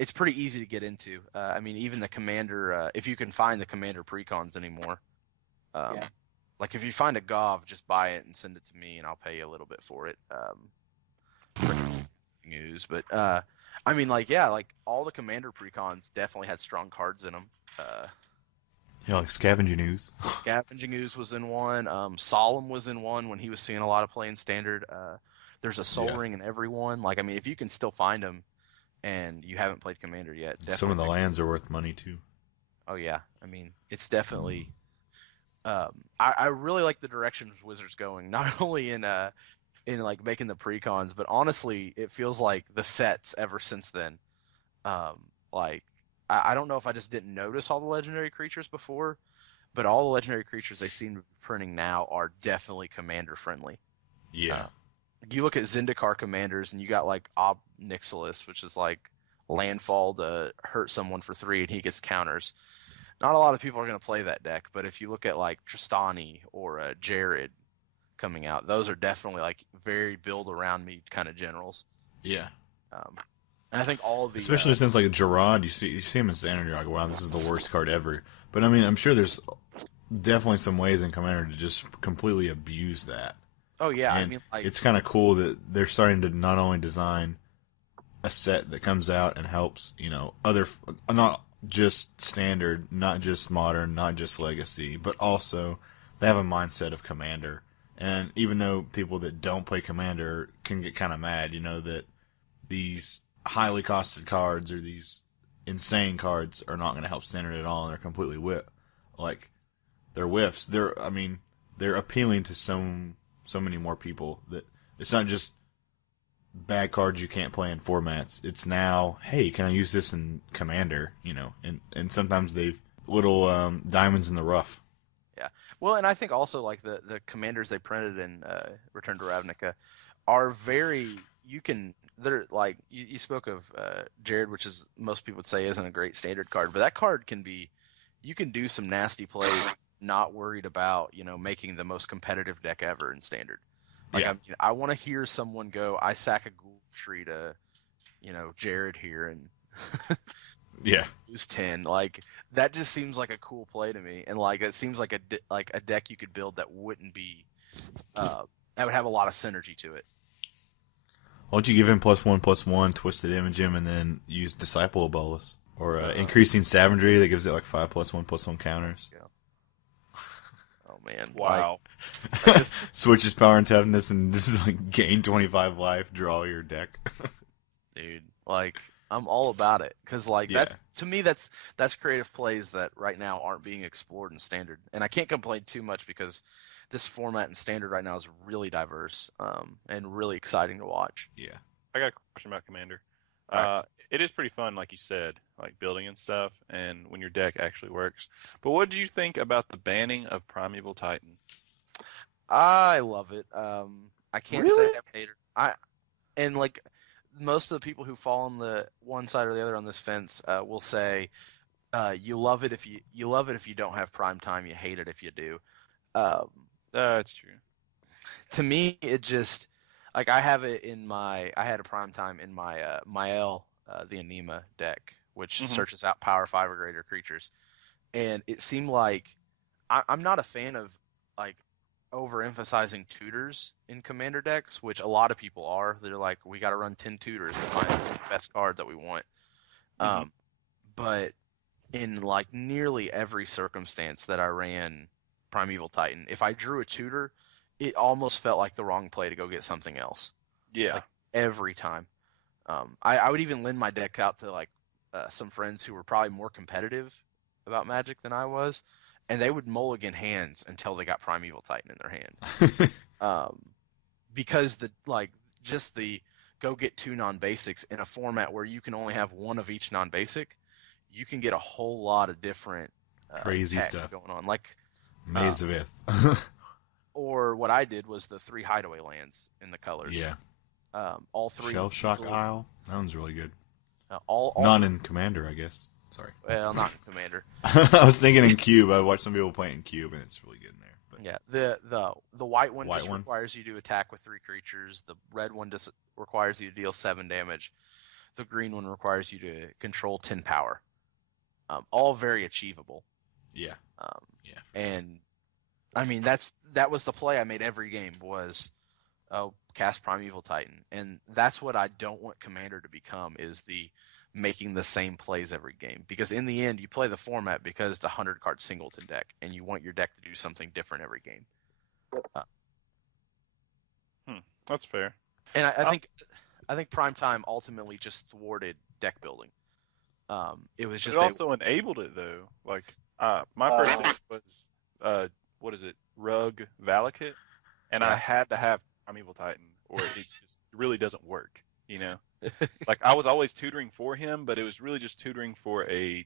it's pretty easy to get into. I mean, even the commander, if you can find the commander precons anymore, Yeah. like if you find a Gov, just buy it and send it to me, and I'll pay you a little bit for it. Frickin' news, but I mean, like yeah, like all the commander precons definitely had strong cards in them. Yeah, like scavenging ooze. Scavenging Ooze was in one. Solemn was in one when he was seeing a lot of play in standard. There's a Soul Yeah. Ring in every one. Like I mean, if you can still find them and you haven't played Commander yet, Some of the definitely. lands are worth money too. Oh yeah, I mean, it's definitely. I really like the direction Wizards going. Not only in like making the precons, but honestly, it feels like the sets ever since then. Like I don't know if I just didn't notice all the legendary creatures before, but all the legendary creatures they seem to be printing now are definitely commander friendly. Yeah. Uh, you look at Zendikar commanders, and you got like Ob Nixilis, which is like landfall to hurt someone for 3, and he gets counters. Not a lot of people are going to play that deck, but if you look at like Tristani or Jared coming out, those are definitely like very build around me kind of generals. Yeah. Um, and I think all of the Especially since like Gerard, you see him in standard, you're like, wow, this is the worst card ever. But I mean, I'm sure there's definitely some ways in Commander to just completely abuse that. oh yeah, I And mean like it's kind of cool that they're starting to not only design a set that comes out and helps, other, not just standard, not just modern, not just legacy, but also they have a mindset of Commander. And even though people that don't play Commander can get kind of mad, that these highly costed cards or these insane cards are not going to help standard at all, and they're completely like they're whiffs. They're appealing to so many more people that it's not just bad cards you can't play in formats. It's now, hey, can I use this in Commander? And sometimes they've little diamonds in the rough. yeah. Well, and I think also like the commanders they printed in Return to Ravnica are very they're like you spoke of Jared, which is most people would say isn't a great standard card, but that card can be you can do some nasty plays not worried about, making the most competitive deck ever in standard. Like Yeah, I want to hear someone go, I sack a ghoul tree to, Jared here and yeah. lose 10. Like that just seems like a cool play to me, and like it seems like like a deck you could build that wouldn't be that would have a lot of synergy to it. Why don't you give him +1/+1, twisted image him, and then use Disciple of Bolus? Or increasing savagery that gives it like 5+1/+1 counters. Yeah. Oh man, Wow. Like this, Switches power and toughness and just like gain 25 life, draw your deck. dude. Like I'm all about it because like Yeah. that's to me that's creative plays that right now aren't being explored in standard, and I can't complain too much because this format in standard right now is really diverse and really exciting to watch. Yeah. I got a question about Commander. All right. It is pretty fun, like you said, like building and stuff, and when your deck actually works. But what do you think about the banning of Primeval Titan? I love it. I can't say Really? I'm a hater. And like most of the people who fall on the one side or the other on this fence will say you love it if you love it if you don't have prime time. You hate it if you do. Um, That's true. to me, it just like I have it in my I had a prime time in my Mael the Anima deck, which Hmm. searches out power 5 or greater creatures, and it seemed like I'm not a fan of like overemphasizing tutors in commander decks, which a lot of people are. They're like, we got to run 10 tutors to find the best card that we want. Hmm. Um, but in like nearly every circumstance that I ran Primeval Titan, if I drew a tutor, it almost felt like the wrong play to go get something else. Yeah. Like every time. I would even lend my deck out to like some friends who were probably more competitive about Magic than I was, and they would mulligan hands until they got Primeval Titan in their hand. Um, because the like just the go get 2 non-basics in a format where you can only have one of each non-basic, you can get a whole lot of different Crazy tech stuff. going on. Like, Maze um, of Ith. or what I did was the 3 hideaway lands in the colors. Yeah. All 3 Shell Shock easily, Isle. That one's really good. all Not 3, in Commander, I guess. Sorry. well, not in Commander. I was thinking in Cube. I watched some people play it in Cube, and it's really good in there. But Yeah, the white one White just one? requires you to attack with 3 creatures. The red one just requires you to deal 7 damage. the green one requires you to control 10 power. All very achievable. Yeah. Yeah. And I mean that was the play I made every game was cast Primeval Titan. And that's what I don't want Commander to become is the making the same plays every game. Because in the end you play the format because it's a 100-card singleton deck and you want your deck to do something different every game. That's fair. And I think Primetime ultimately just thwarted deck building. It was just it also enabled it though. Like my first deck was what is it, Rug Valakut, and I had to have Primeval Titan, or it just really doesn't work. You know, like I was always tutoring for him, but it was really just tutoring for to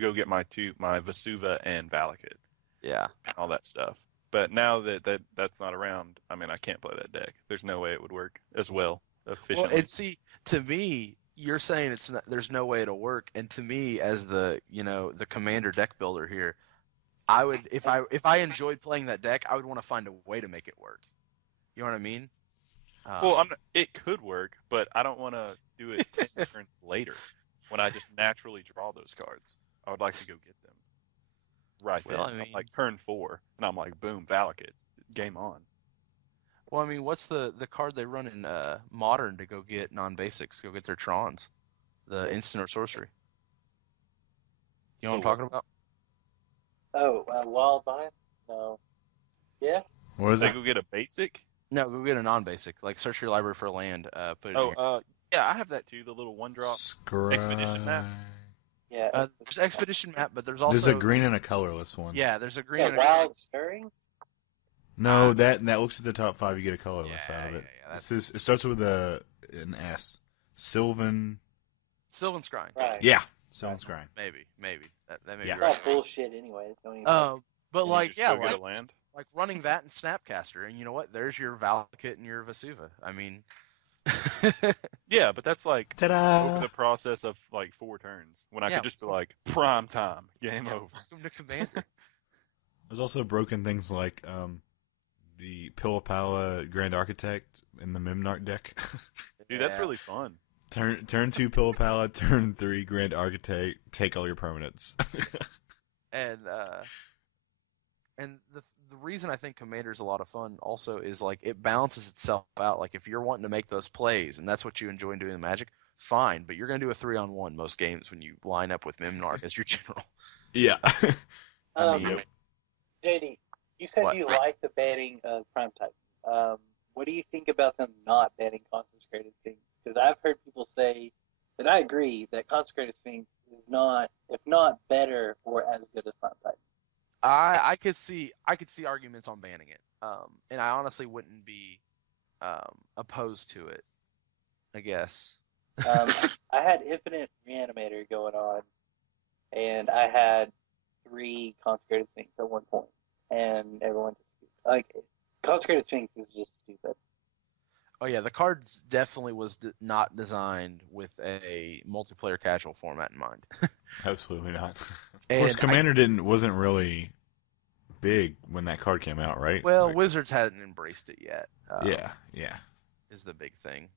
go get my Vesuva and Valakut. Yeah, and all that stuff. But now that's not around, I mean, I can't play that deck. There's no way it would work as well efficiently. Well, and see, to me, you're saying there's no way it'll work, and to me, as the commander deck builder here, I would if I enjoyed playing that deck, I would want to find a way to make it work. You know what I mean? Well, it could work, but I don't want to do it 10 turns later when I just naturally draw those cards. I would like to go get them right then. I mean, like turn 4, and I'm like, boom, Valakut, game on. Well, I mean, what's the card they run in Modern to go get non-basics, go get their Trons? The instant or sorcery. You know what I'm talking about? Oh, Wild Bind? No. Yes? What is they it? go get a basic? No, go get a non-basic. Like, search your library for a land, put it in here. Yeah, I have that too, the little 1-drop expedition map. Yeah. There's Expedition map, but there's also... There's a green and a colorless one. Yeah, there's a green and a Wild Stirrings? No, that looks at the top 5. You get a colorless out of it. Yeah, it starts with an S. Sylvan Scrying. Right. Yeah, Sylvan Scrying. Maybe. That may Yeah. be right. It's all bullshit anyways. Don't even But like, Go get a land. like running that in Snapcaster, and you know what? There's your Valakut and your Vesuva. I mean... Yeah, but that's like Ta-da! over the process of like 4 turns when I could just be like, prime time, game over. Welcome to Commander. There's also broken things like the Pillapala Grand Architect in the Mimnarch deck. Dude, that's really fun. Turn 2 Pillapala, turn 3 Grand Architect, take all your permanents. And the reason I think Commander's a lot of fun also is like it balances itself out. Like if you're wanting to make those plays and that's what you enjoy doing in Magic, fine. But you're going to do a 3-on-1 most games when you line up with Mimnarch as your general. Yeah. JD, you said you like the banning of Prime Titan. What do you think about them not banning Consecrated Sphinx? Because I've heard people say, and I agree, that Consecrated Sphinx is not, if not better, or as good as Prime Titan. I could see arguments on banning it, and I honestly wouldn't be opposed to it. I guess. I had Infinite Reanimator going on, and I had 3 Consecrated Sphinx at one point, and everyone just Consecrated Sphinx is just stupid. Oh yeah, the cards definitely was not designed with a multiplayer casual format in mind. Absolutely not. Of course, Commander wasn't really big when that card came out, right? Well, Wizards hadn't embraced it yet. Yeah. Is the big thing.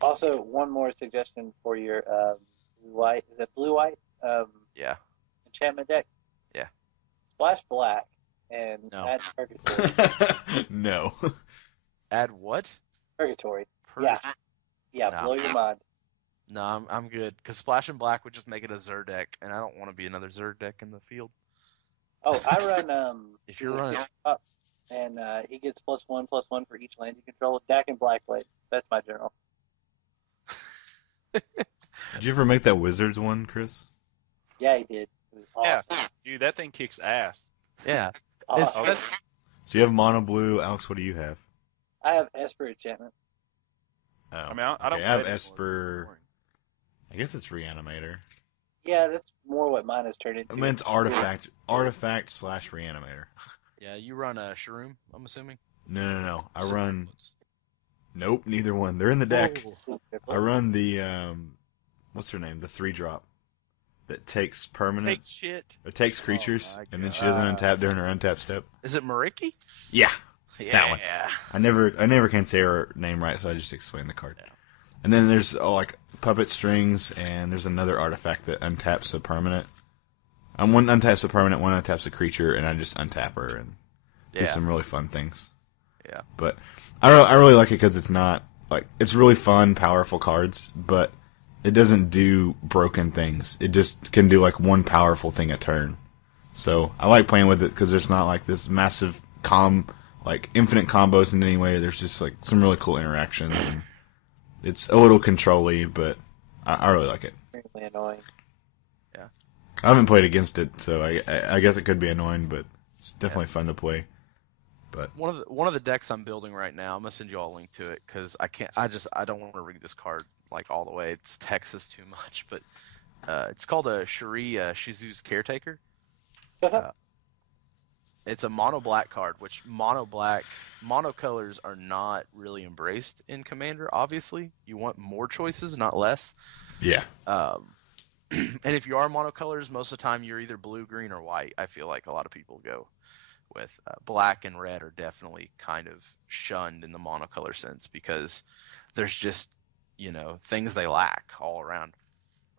Also, one more suggestion for your blue-white. Is it blue-white? Yeah. Enchantment deck? Yeah. Splash black and add Purgatory. No. Add what? Purgatory. Purgatory. Yeah, No. blow your mind. No, I'm good. Because Splash and Black would just make it a Zerg deck, and I don't want to be another Zerg deck in the field. Oh, I run If you're running, up, and he gets +1/+1 for each land you control. Dak and Blackblade. That's my general. Did you ever make that Wizards one, Chris? Yeah, he did. It was awesome. Yeah, dude, that thing kicks ass. yeah. Awesome. So you have mono blue, Alex. What do you have? I have Esper enchantment. Oh, I mean, I don't. I have play it Esper. anymore. I guess it's Reanimator. Yeah, that's more what mine has turned into. I mean, it's artifact / Reanimator. Yeah, you run a Shroom, I'm assuming? No. I run. Nope, neither one. They're in the deck. Oh. I run the what's her name? The 3-drop that takes permanents. Take shit. It takes creatures, my and then she doesn't untap during her untap step. Is it Mariki? Yeah, Yeah. that one. I never can say her name right, so I just explain the card. Yeah. And then there's puppet strings, and there's another artifact that untaps a permanent. One untaps a permanent, one untaps a creature, and I just untap her and do some really fun things. Yeah. But I really like it because it's not like it's really fun, powerful cards, but it doesn't do broken things. It just can do like one powerful thing a turn. So I like playing with it because there's not like this massive like infinite combos in any way. There's just like some really cool interactions, and it's a little control-y, but I really like it. Extremely annoying. Yeah. I haven't played against it, so I guess it could be annoying, but it's definitely fun to play. But one of the decks I'm building right now, I'm gonna send you all a link to it because I don't want to read this card like all the way. It's Texas too much, but it's called a Shizu's Caretaker. It's a mono black card, which mono colors are not really embraced in Commander. Obviously, you want more choices, not less. yeah, And if you are monocolors, most of the time you're either blue, green, or white. I feel like a lot of people go with black and red are definitely kind of shunned in the monocolor sense because there's just things they lack all around.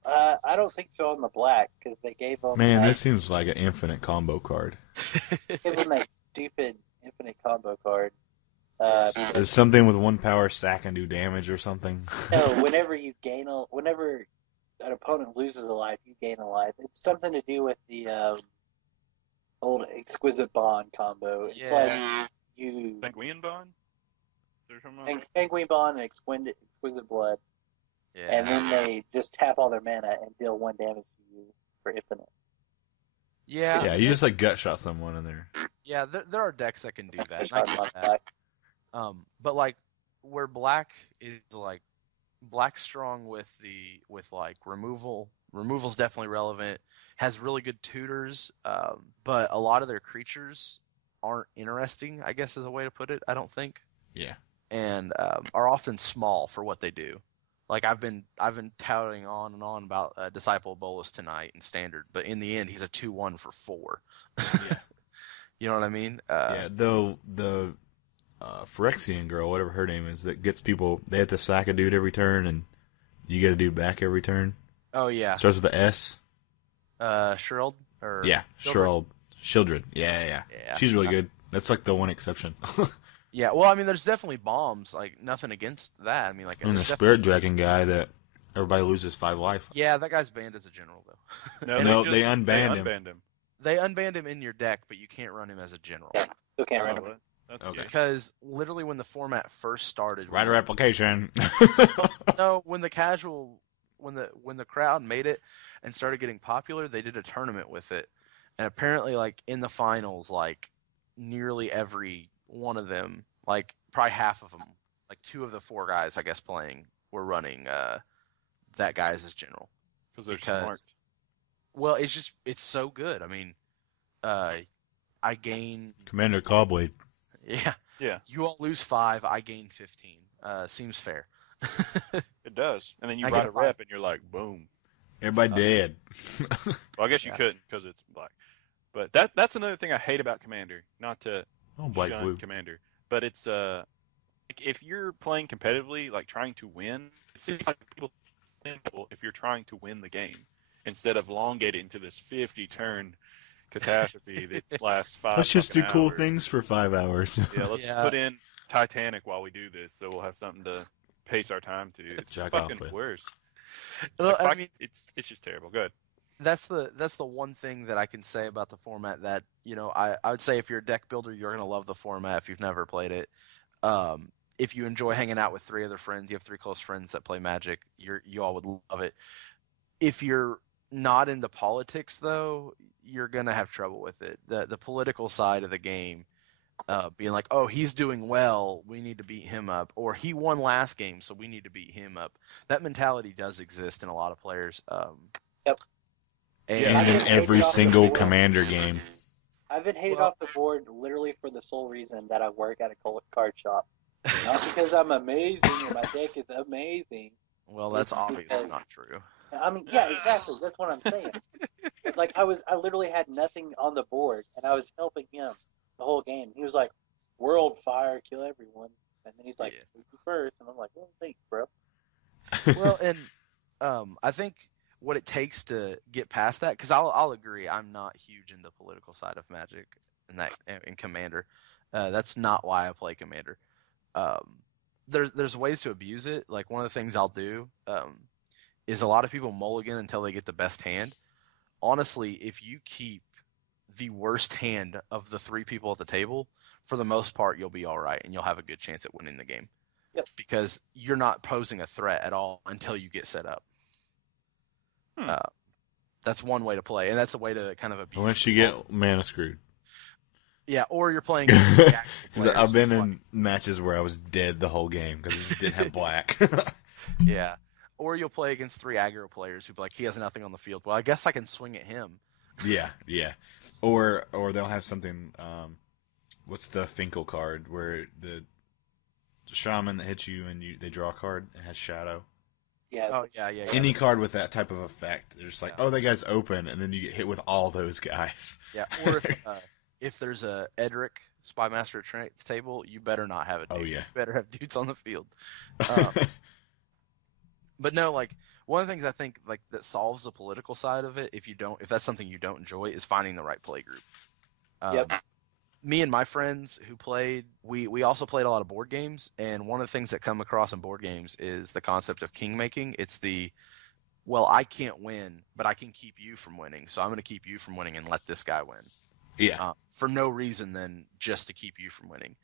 I don't think so on the black because they gave them. man, this seems like an infinite combo card. Give them that stupid infinite combo card. Is something with one power sack and do damage or something? No, whenever an opponent loses a life, you gain a life. It's something to do with the old Exquisite Bond combo. It's like you Penguin Bond? Penguin Bond and Exquisite Blood. Yeah. And then they just tap all their mana and deal 1 damage to you for infinite. Yeah. Yeah, you just like gut shot someone in there. Yeah, there are decks that can do that. And I I get love that. But like where black is like black strong with like removal. Removal's definitely relevant. Has really good tutors, but a lot of their creatures aren't interesting, I guess is a way to put it, I don't think. Yeah. And are often small for what they do. Like I've been touting on and on about Disciple of Bolas tonight in Standard, but in the end he's a 2/1 for 4. Yeah. You know what I mean? Yeah, though the Phyrexian girl, whatever her name is, that gets people, they have to sack a dude every turn, and you get a dude back every turn. Oh yeah. Starts with the S. Shirld or Yeah, Shirld. Shieldred. Yeah. She's really good. That's like the one exception. Yeah, well, I mean, there's definitely bombs. Like nothing against that. I mean, like and the Spirit Dragon guy that everybody loses 5 life. Yeah, that guy's banned as a general though. No, they unbanned him. They unbanned him in your deck, but you can't run him as a general. Yeah, still can't run him. That's okay. Because literally when the format first started, Rider application. No, when the crowd made it and started getting popular, they did a tournament with it, and apparently, like in the finals, like nearly every one of them, like probably half of them, like 2 of the 4 guys I guess playing were running that guy as his general. Because they're smart. Well, it's so good. I mean, I gain Commander Cobblade. Yeah. You all lose 5, I gain 15. Seems fair. It does. And then you I write get a 5. rep and you're like, boom. Everybody dead. Well, I guess you couldn't because it's black. But that's another thing I hate about Commander. Not to Black shun blue. Commander, but it's if you're playing competitively, like trying to win, it seems like people if you're trying to win the game instead of elongate it into this 50-turn catastrophe that lasts 5. Let's just do fucking cool hours. things for 5 hours. Yeah, let's put in Titanic while we do this, so we'll have something to pace our time to. It's Jack fucking off with. worse. Well, Like, I mean, it's just terrible. Good. that's the one thing that I can say about the format that I would say if you're a deck builder, you're gonna love the format if you've never played it. If you enjoy hanging out with 3 other friends, you have 3 close friends that play Magic, you all would love it. If you're not into politics though, you're gonna have trouble with it. The political side of the game, being like, oh, he's doing well, we need to beat him up, or he won last game, so we need to beat him up. That mentality does exist in a lot of players. Yep. And in every single Commander game. I've been hated off the board literally for the sole reason that I work at a card shop. Not because I'm amazing or my deck is amazing. Well, that's obviously not true. I mean, yeah, exactly. That's what I'm saying. Like I literally had nothing on the board, and I was helping him the whole game. He was like, "World fire, kill everyone," and then he's like, "You first," and I'm like, "Well, thanks, bro." Well, and I think what it takes to get past that, because I'll agree, I'm not huge into the political side of Magic and that in Commander. That's not why I play Commander. Um, there's ways to abuse it. Like one of the things I'll do is a lot of people mulligan until they get the best hand. Honestly, if you keep the worst hand of the three people at the table, for the most part, you'll be all right and you'll have a good chance at winning the game. Yep. Because you're not posing a threat at all until you get set up. That's one way to play, and that's a way to kind of abuse. Once you get mana screwed. Yeah, or you're playing against Because I've been in matches where I was dead the whole game because I just didn't have black. Yeah. Or you'll play against 3 aggro players who be like, he has nothing on the field. Well, I guess I can swing at him. Yeah. Or they'll have something. What's the Finkel card where the shaman that hits you and they draw a card? It has shadow. Yeah. Oh yeah. Any card with that type of effect, they're just like, oh, that guy's open, and then you get hit with all those guys. Yeah. Or if there's a Edric Spymaster table, you better not have it. Oh yeah. You better have dudes on the field. But no, like one of the things I think like that solves the political side of it, if that's something you don't enjoy, is finding the right play group. Yep. Me and my friends who played, we also played a lot of board games, and one of the things that come across in board games is the concept of king making. It's well, I can't win, but I can keep you from winning, so I'm going to keep you from winning and let this guy win. Yeah. For no reason than just to keep you from winning.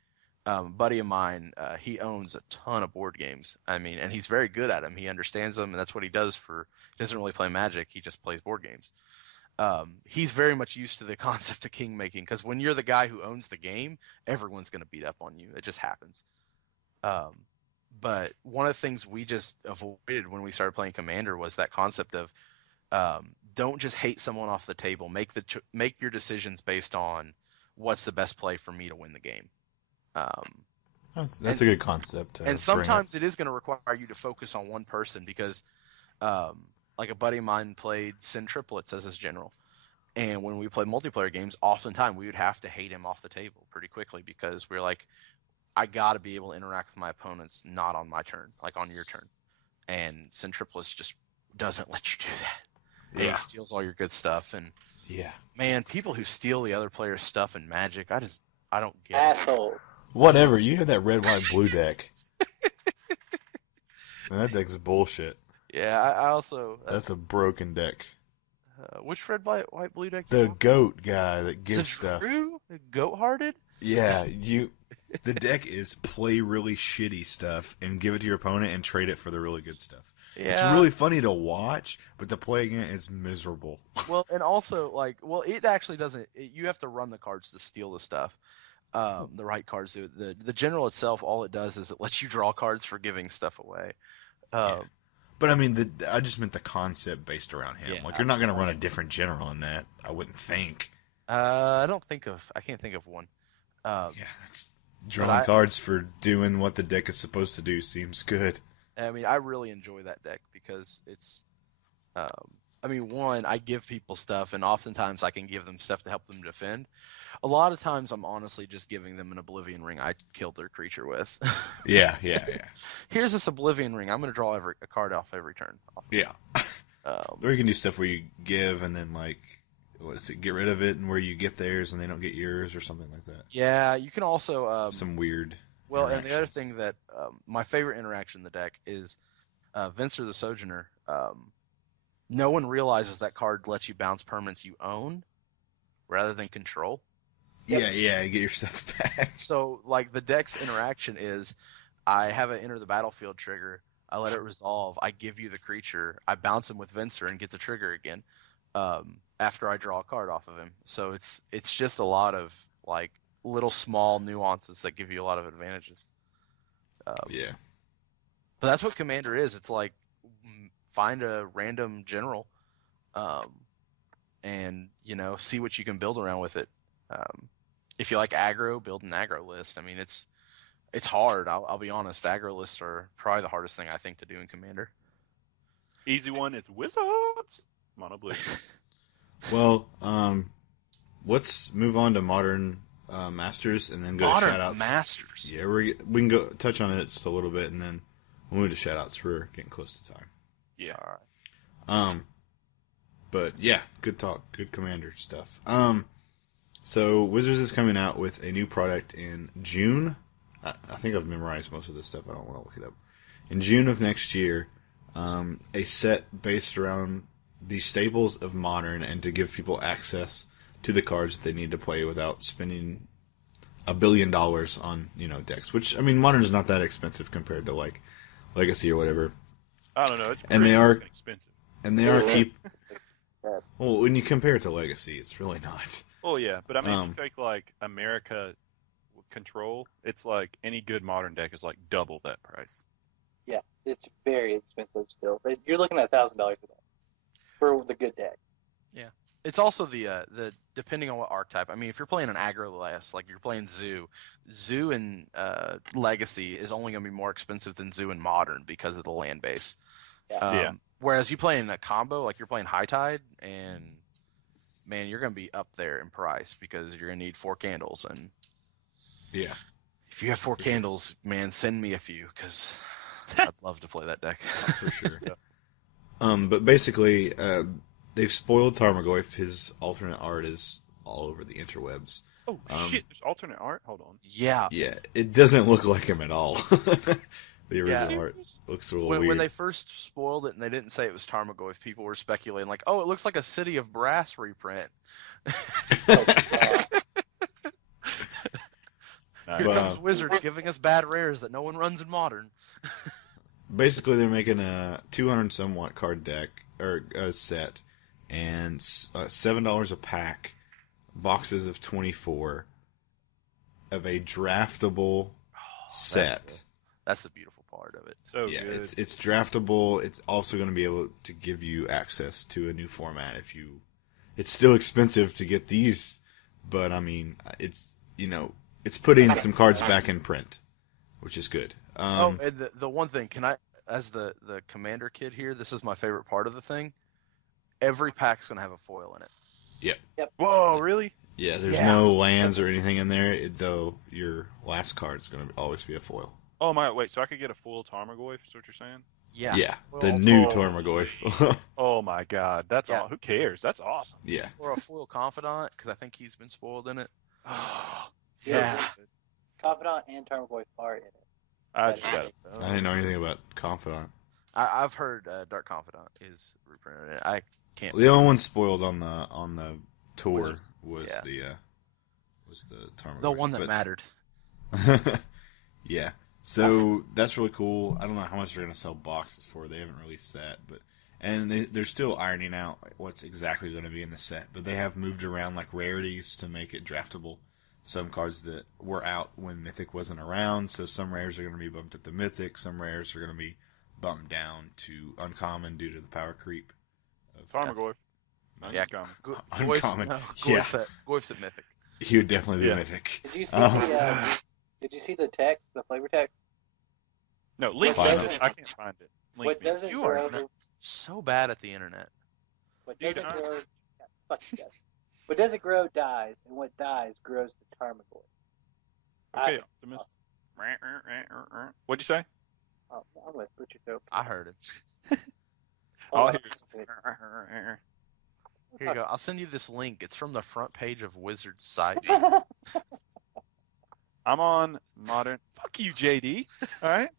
Buddy of mine, he owns a ton of board games. I mean, and he's very good at them. He understands them, and that's what he does he doesn't really play Magic. He just plays board games. He's very much used to the concept of king making, because when you're the guy who owns the game, everyone's going to beat up on you. It just happens. But one of the things we just avoided when we started playing Commander was that concept of don't just hate someone off the table. Make your decisions based on what's the best play for me to win the game. That's a good concept. And sometimes it is going to require you to focus on one person because, like a buddy of mine played Sin Triplets as his general. And when we played multiplayer games, oftentimes we would have to hate him off the table pretty quickly because we're like, I got to be able to interact with my opponents, not on my turn, like on your turn. And Sin Triplets just doesn't let you do that. Yeah. He steals all your good stuff. And yeah, man, people who steal the other player's stuff in Magic, I don't get Asshole. Whatever, you have that red, white, blue deck. Man, that deck's bullshit. Yeah, I also... That's a broken deck. Which red, white, blue deck? The goat guy that gives stuff. True? Goat-hearted? Yeah, the deck is play really shitty stuff and give it to your opponent and trade it for the really good stuff. Yeah. It's really funny to watch, but to play again is miserable. Well, and also, it actually doesn't... you have to run the cards to steal the stuff. The right cards do. The general itself, all it does is it lets you draw cards for giving stuff away. Yeah. But I mean, I just meant the concept based around him. Yeah, like you're not going to run a different general in that. I wouldn't think. I can't think of one. Drawing cards for doing what the deck is supposed to do seems good. I mean, I really enjoy that deck because it's. One, I give people stuff, and oftentimes I can give them stuff to help them defend. A lot of times, I'm honestly just giving them an Oblivion Ring I killed their creature with. Yeah. Here's this Oblivion Ring. I'm going to draw a card off every turn. Yeah. Or you can do stuff where you give and then, get rid of it, and where you get theirs and they don't get yours or something like that. Yeah, you can also... some weird Well, and the other thing that... my favorite interaction in the deck is Venser the Sojourner. No one realizes that card lets you bounce permanents you own rather than control. Yeah, you get your stuff back. So, the deck's interaction is, I have an enter the battlefield trigger, I let it resolve, I give you the creature, I bounce him with Venser and get the trigger again after I draw a card off of him. So it's just a lot of, little small nuances that give you a lot of advantages. Yeah. But that's what Commander is. It's like, find a random general and, see what you can build around with it. If you like aggro, build an aggro list. I mean, it's hard. I'll be honest. Aggro lists are probably the hardest thing I think to do in Commander. Easy one is Wizards. Mono blue. Well, let's move on to Modern Masters and then go to shoutouts. Modern Masters. Yeah, we can go touch on it just a little bit and then we'll move to shoutouts. We're getting close to time. Yeah. All right. But yeah, good talk, good Commander stuff. So Wizards is coming out with a new product in June. I think I've memorized most of this stuff. I don't want to look it up. In June of next year, a set based around the staples of Modern, and to give people access to the cards that they need to play without spending $1 billion on decks. Which, I mean, Modern is not that expensive compared to like Legacy or whatever. I don't know. It's And they are expensive. And they are keep. Well, when you compare it to Legacy, it's really not. Oh yeah, but I mean, if you take like America Control, it's like any good Modern deck is like double that price. Yeah, it's very expensive still. But you're looking at $1,000 a day for the good deck. Yeah, it's also the depending on what archetype. I mean, if you're playing an aggro list, like you're playing Zoo in Legacy is only going to be more expensive than Zoo in Modern because of the land base. Yeah. Whereas you play in a combo, like you're playing High Tide, and man, you're going to be up there in price because you're going to need 4 candles. And Yeah, if you have 4 candles, man, send me a few because I'd love to play that deck. for sure. But basically, they've spoiled Tarmogoyf. His alternate art is all over the interwebs. Oh shit! There's alternate art. Hold on. Yeah. Yeah, it doesn't look like him at all. The original art looks a little weird. When they first spoiled it and they didn't say it was Tarmogoyf, people were speculating like, "Oh, it looks like a City of Brass reprint." Here comes Wizard giving us bad rares that no one runs in Modern. Basically, they're making a 200 somewhat card deck or a set, and $7 a pack, boxes of 24 of a draftable set. That's the beautiful part of it. So yeah, good. it's draftable. It's also going to be able to give you access to a new format if you. It's still expensive to get these, but I mean, it's it's putting some cards back in print, which is good. And the one thing, can I, as the Commander kid here, this is my favorite part of the thing. Every pack's gonna have a foil in it. Yep. Whoa, really? Yeah, there's no lands or anything in there, though your last card is going to always be a foil. Oh my! Wait, so I could get a full Tarmogoyf? Is what you're saying? Yeah. Yeah, Foil the also- new Tarmogoyf. Oh my god, that's Yeah. all. Who cares? That's awesome. Yeah. Or a foil Confidant, because I think he's been spoiled in it. So Yeah. good. Confidant and Tarmogoyf are in it. I just got it. I didn't know anything about Confidant. I've heard Dark Confidant is reprinted in it. I can't. The only one spoiled on the tour Wizards. was Yeah. the Tarmogoyf. The one that but- mattered. Yeah. So that's really cool. I don't know how much they're going to sell boxes for. They haven't released that, and they're still ironing out what's exactly going to be in the set. But they have moved around like rarities to make it draftable. Some cards that were out when Mythic wasn't around, so some rares are going to be bumped up to Mythic. Some rares are going to be bumped down to Uncommon due to the power creep. Tarmogoyf. Yeah. Uncommon. Uncommon. Goyf's at Mythic. He would definitely be Yeah. Mythic. Did you see did you see the text, the flavor text? No, link Fine. me this. I can't find it. Link What me. doesn't You are grow? not- So bad at the internet. What Dude, doesn't I- grow? Yeah, fuck you guys. What doesn't grow dies, and what dies grows to Tarmogoyf. Okay, I- Optimus. What'd you say? Oh, I'm gonna slit your throat. I heard it. All I Hold hear is. Here you go. I'll send you this link. It's from the front page of Wizard's site. on. I'm on Modern. Fuck you, JD. All right.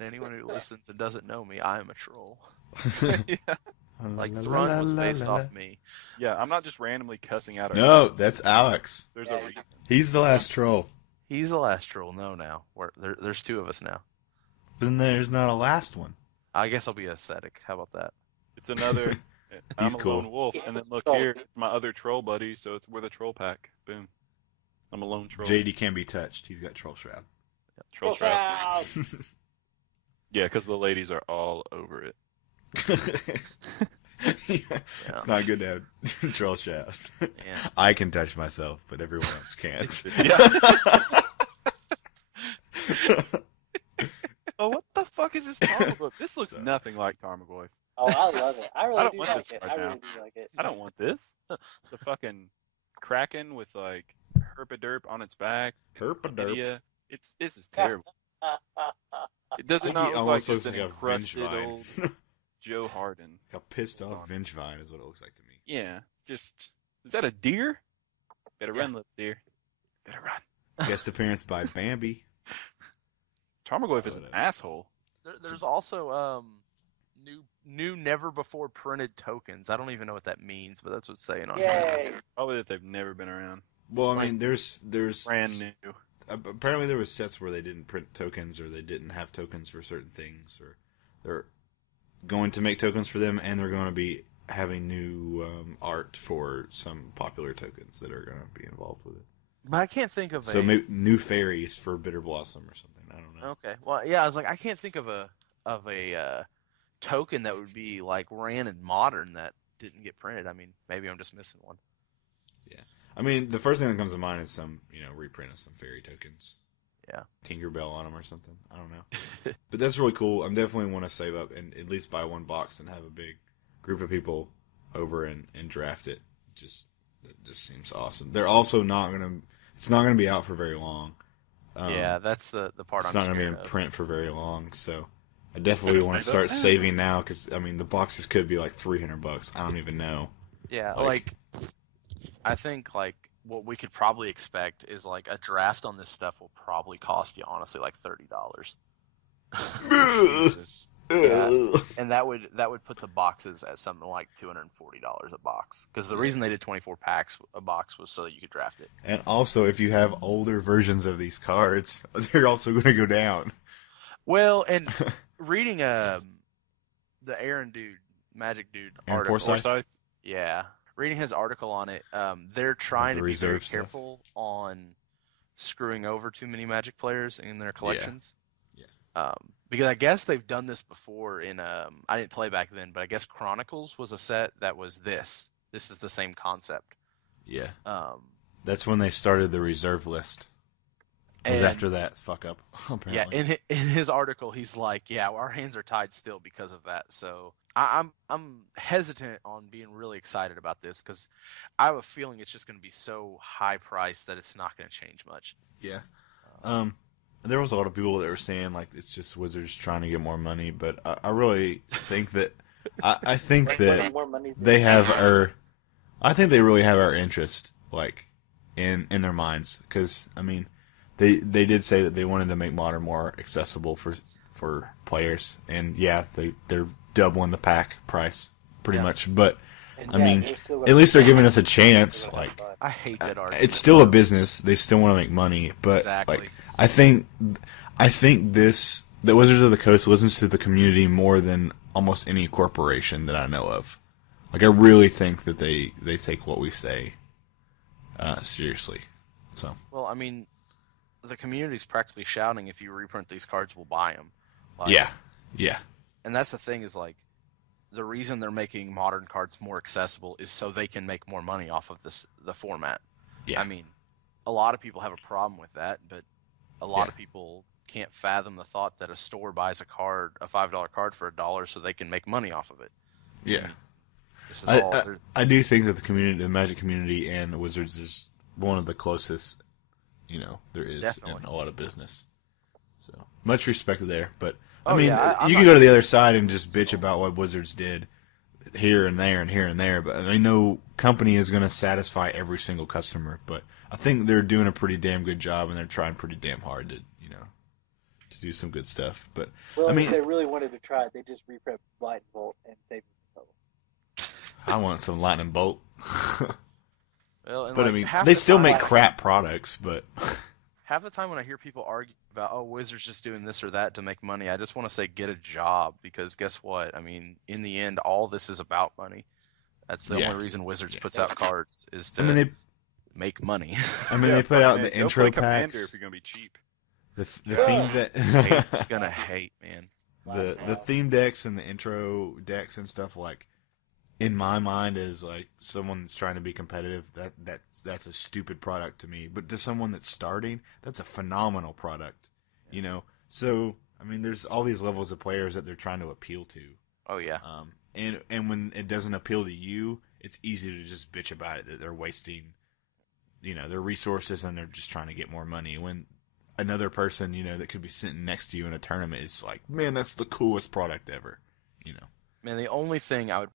Anyone who listens and doesn't know me, I am a troll. Yeah. Like Thrun was based off me. Yeah, I'm not just randomly cussing out. Our No, that's Alex. There's a reason. He's the last troll. He's the last troll. No, now there's 2 of us now. But then there's not a last one. I guess I'll be ascetic. How about that? It's another. I'm He's a cool. lone wolf, and then look Oh. here, my other troll buddy. So we're the troll pack. Boom. I'm a lone troll. JD can be touched. He's got Troll Shroud. Troll Troll shroud. Shroud. Yeah, because the ladies are all over it. It's not good to have Troll Shroud. Yeah. I can touch myself, but everyone else can't. Oh, what the fuck is this Tarmogoyf? This looks So- nothing like Tarmogoyf. Oh, I love it. I really I don't do want like this it. right I now. really do like it. I don't want this. It's a fucking kraken with like herpaderp on its back. Herpaderp. This is terrible. Does it not He look like almost just looks an like a venge encrusted vine. old Joe Harden? A pissed off venge vine is what it looks like to me. Yeah, just is that a deer? Better Yeah. run, little deer. Better run. Guest appearance by Bambi. Tarmogoyf is an Whatever. asshole. There's also new never before printed tokens. I don't even know what that means, but that's what's saying on here. Yay! Probably that they've never been around. Well, I Like, mean, there's Brand new. apparently there was sets where they didn't print tokens, or they didn't have tokens for certain things, or they're going to make tokens for them, and they're going to be having new art for some popular tokens that are going to be involved with it. But I can't think of So maybe new fairies for Bitter Blossom or something. I don't know. Okay. Well, yeah, I was like, I can't think of a token that would be like ran in modern that didn't get printed. I mean, maybe I'm just missing one. I mean, the first thing that comes to mind is some, reprint of some fairy tokens. Yeah. Tinkerbell on them or something. I don't know. But that's really cool. I'm definitely want to save up and at least buy one box and have a big group of people over and draft it. It just seems awesome. They're also not going to... It's not going to be out for very long. Yeah, that's the part It's I'm not going to be scared in of. print for very long, so... I definitely want to start saving now, because, I mean, the boxes could be like $300. I don't even know. Yeah, like I think like what we could probably expect is like a draft on this stuff will probably cost you honestly like $30. Jesus. Yeah. And that would put the boxes at something like $240 a box. Because the reason they did 24 packs a box was so that you could draft it. And also, if you have older versions of these cards, they're also going to go down. Well, and reading the Aaron dude, Magic dude Aaron article. Forsyth? Yeah. Reading his article on it, they're trying to be very reserve stuff. careful on screwing over too many Magic players in their collections. Yeah. Because I guess they've done this before in I didn't play back then, but I guess Chronicles was a set that was this. This is the same concept. Yeah. That's when they started the reserve list. It was and- after that fuck up, apparently. Yeah, in his article, he's like, "Yeah, our hands are tied still because of that." So I'm hesitant on being really excited about this because I have a feeling it's just going to be so high priced that it's not going to change much. Yeah. There was a lot of people that were saying like it's just Wizards trying to get more money, but I really think that I think that More money they have I think they really have our interest like in their minds, because I mean they did say that they wanted to make Modern more accessible for players, and yeah, they're doubling the pack price pretty much, but And I yeah, mean, they're still at least they're giving us a chance. Like, I hate that argument. it's still a business; they still want to make money, but Exactly. like I think the Wizards of the Coast listens to the community more than almost any corporation that I know of. Like, I really think that they take what we say seriously. So Well, I mean, the community's practically shouting, "If you reprint these cards, we'll buy them." Like, yeah, And that's the thing is like, the reason they're making Modern cards more accessible is so they can make more money off of the format. yeah. I mean, a lot of people have a problem with that, but a lot Yeah. of people can't fathom the thought that a store buys a $5 card for $1 so they can make money off of it. Yeah. This is all. I do think that the Magic community and Wizards is one of the closest, there is Definitely. in a lot of business. So much respect there, but Oh, I mean, yeah, I'm you not can go to the gonna other side and just bitch about what Wizards did here and there and here and there, but I mean, no company is going to satisfy every single customer. But I think they're doing a pretty damn good job, and they're trying pretty damn hard to do some good stuff. But Well, I mean, if they really wanted to try it, they just reprep Lightning Bolt and save the total. I want some Lightning Bolt. Well, and But I like, mean, half they the still time- make crap products, but Half the time when I hear people argue about, "Oh, Wizards just doing this or that to make money," I just want to say, get a job, because guess what? I mean, in the end, all this is about money. That's the Yeah. only reason Wizards puts out cards is to I mean, make money. they put out man, the go intro play Commander packs. if you're gonna be cheap. The theme that Hate's gonna hate, man. the theme decks and the intro decks and stuff, like, in my mind, is like someone that's trying to be competitive. That's a stupid product to me. But to someone that's starting, that's a phenomenal product. So I mean, there's all these levels of players that they're trying to appeal to. Oh yeah. And when it doesn't appeal to you, it's easy to just bitch about it, that they're wasting, their resources, and they're just trying to get more money. When another person, you know, that could be sitting next to you in a tournament is like, man, that's the coolest product ever, you know. Man, the only thing I would